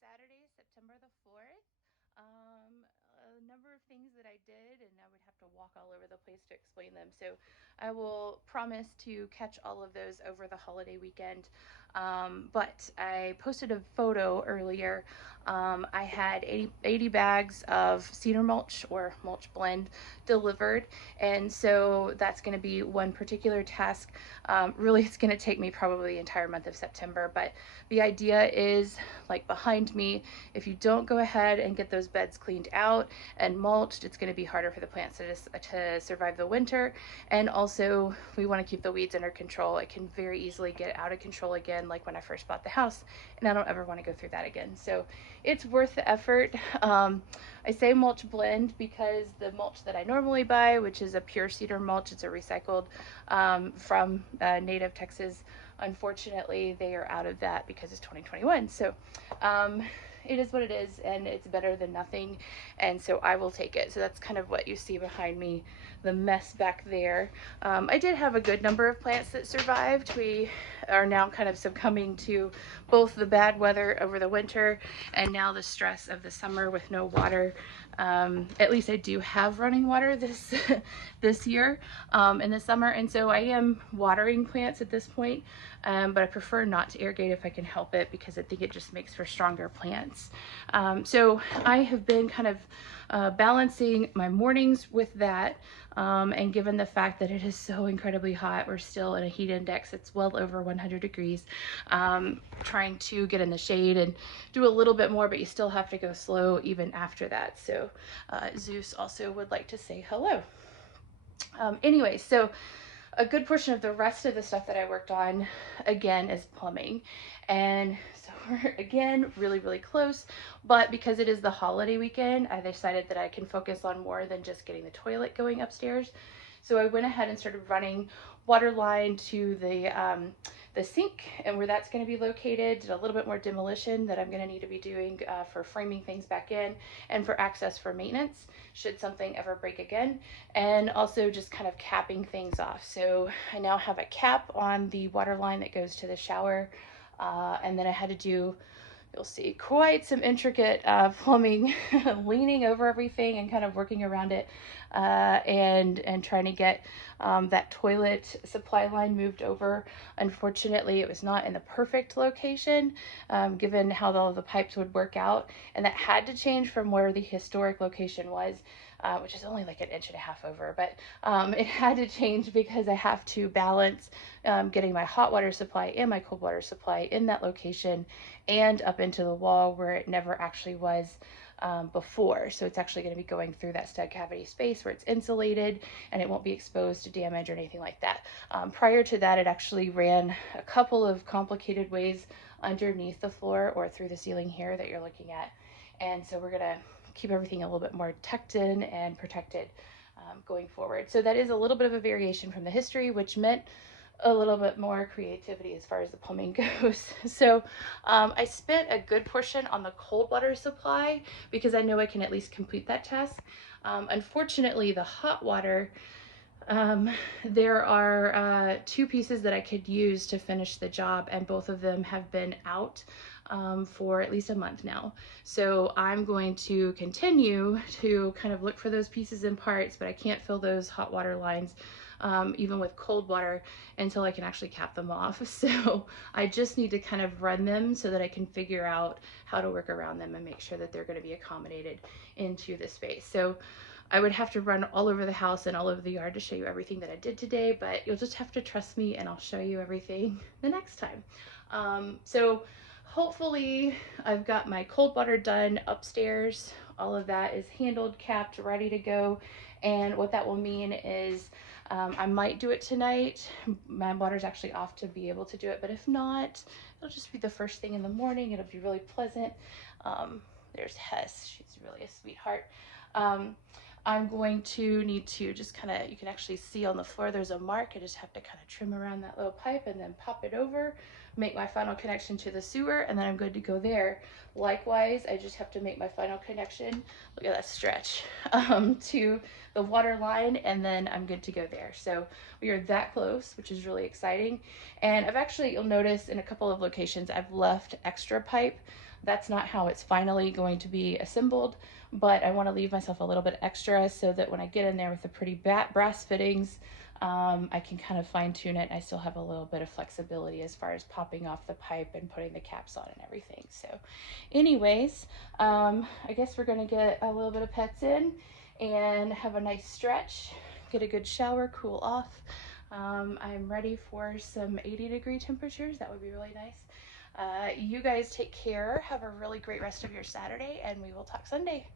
Saturday, September the 4th. A number of things that I did, and I would have to walk all over the place to explain them. So I will promise to catch all of those over the holiday weekend. But I posted a photo earlier. I had 80 bags of cedar mulch or mulch blend delivered. And so that's going to be one particular task. Really, it's going to take me probably the entire month of September. But the idea is, like behind me, if you don't go ahead and get those beds cleaned out and mulched, it's going to be harder for the plants to survive the winter. And also, we want to keep the weeds under control. It can very easily get out of control again, like when I first bought the house, and I don't ever want to go through that again. So it's worth the effort. I say mulch blend because the mulch that I normally buy, which is a pure cedar mulch, it's a recycled from native Texas. Unfortunately, they are out of that because it's 2021. So it is what it is, and it's better than nothing, and so I will take it. So that's kind of what you see behind me, the mess back there. I did have a good number of plants that survived. We are now kind of succumbing to both the bad weather over the winter and now the stress of the summer with no water. At least I do have running water this this year in the summer, and so I am watering plants at this point, but I prefer not to irrigate if I can help it because I think it just makes for stronger plants. So I have been kind of balancing my mornings with that, and given the fact that it is so incredibly hot, we're still in a heat index, it's well over 100 degrees, trying to get in the shade and do a little bit more, but you still have to go slow even after that. So Zeus also would like to say hello. Anyway, so a good portion of the rest of the stuff that I worked on, again, is plumbing. And so we're, again, really, really close. But because it is the holiday weekend, I decided that I can focus on more than just getting the toilet going upstairs. So I went ahead and started running water line to the sink and where that's going to be located. Did a little bit more demolition that I'm going to need to be doing for framing things back in and for access for maintenance should something ever break again, and also just kind of capping things off. So I now have a cap on the water line that goes to the shower, and then I had to do, you'll see, quite some intricate plumbing, leaning over everything and kind of working around it, and trying to get that toilet supply line moved over. Unfortunately, it was not in the perfect location, given how all the pipes would work out, and that had to change from where the historic location was. Which is only like an inch and a half over, but it had to change because I have to balance getting my hot water supply and my cold water supply in that location and up into the wall where it never actually was before. So it's actually going to be going through that stud cavity space where it's insulated and it won't be exposed to damage or anything like that. Prior to that, it actually ran a couple of complicated ways underneath the floor or through the ceiling here that you're looking at. And so we're going to keep everything a little bit more tucked in and protected going forward. So that is a little bit of a variation from the history, which meant a little bit more creativity as far as the plumbing goes. So I spent a good portion on the cold water supply because I know I can at least complete that task. Unfortunately, the hot water, there are two pieces that I could use to finish the job, and both of them have been out for at least a month now. So I'm going to continue to kind of look for those pieces and parts, but I can't fill those hot water lines even with cold water until I can actually cap them off. So I just need to kind of run them so that I can figure out how to work around them and make sure that they're going to be accommodated into the space. So I would have to run all over the house and all over the yard to show you everything that I did today, but you'll just have to trust me and I'll show you everything the next time. So hopefully I've got my cold water done upstairs. All of that is handled, capped, ready to go. And what that will mean is I might do it tonight. My water's actually off to be able to do it, but if not, it'll just be the first thing in the morning. It'll be really pleasant. There's Hess. She's really a sweetheart. I'm going to need to just kind of, you can actually see on the floor there's a mark. I just have to kind of trim around that little pipe and then pop it over, make my final connection to the sewer, and then I'm good to go there. Likewise, I just have to make my final connection, look at that stretch, to the water line, and then I'm good to go there. So we are that close, which is really exciting. And I've actually, you'll notice in a couple of locations, I've left extra pipe. That's not how it's finally going to be assembled, but I want to leave myself a little bit extra so that when I get in there with the pretty brass fittings, I can kind of fine tune it. And I still have a little bit of flexibility as far as popping off the pipe and putting the caps on and everything. So anyways, I guess we're going to get a little bit of pets in and have a nice stretch, get a good shower, cool off. I'm ready for some 80-degree temperatures. That would be really nice. You guys take care. Have a really great rest of your Saturday, and we will talk Sunday.